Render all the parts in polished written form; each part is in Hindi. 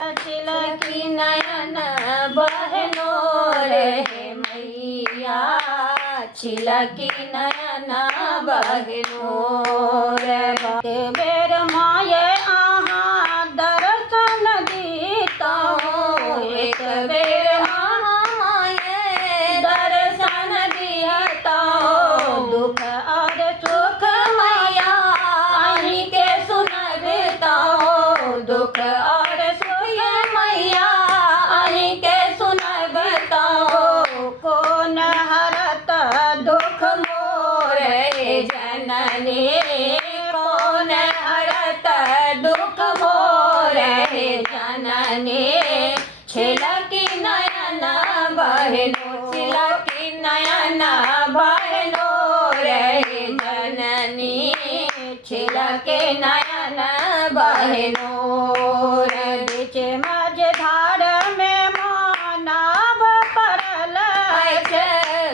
छिलकी नयन बहनो रे मैया, छिलकी नयन बहनो रे। बेर माये आहाँ दर्शन दीता, एक बेर माये दर्शन दियता, दुख और सुख मैया अहीं के सुनबता, दुख और सुख मैया अहीं के सुनबता, कौन हरत दुख मोरे जननी, कौन हरत दुख मोरे जननी, छिलकी नयन बहनो, छिलकी नयन बहनो रे जननी, छिलकी नयन बहनो रे। बीच मझधार में मानव पड़ल अछि,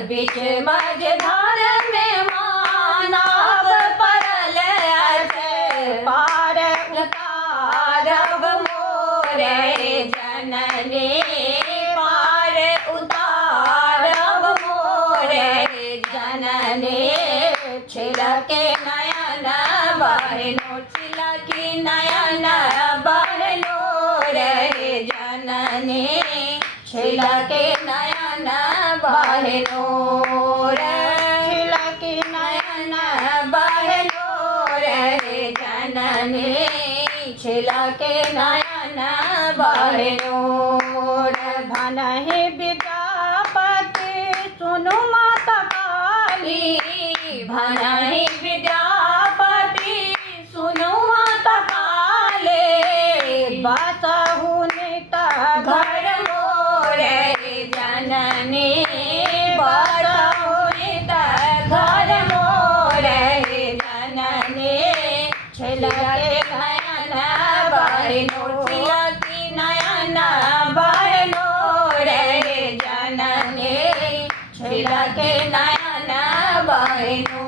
बीच मझधार में मानव पड़ल अछि, पार उतारब मोरे जननी, पार उतारब मोरे जननी, छिलकी नयन बहनो, छिलकी नयन बहनो रे जननी, छिलकी नयन बहनो रे, छिलकी नयन बहनो रे जननी, छिलकी नयन बहनो रे। भनहि विद्यापति सुनु माता काली, भनहि विद्यापति सुनु माता काली, बसहु नित घर मोरे जननी, बसहु नित घर मोरे जननी, छिलकी नयन बहनो, छिलकी नयन बहनो रे जननी, छिलकी नयन बहनो।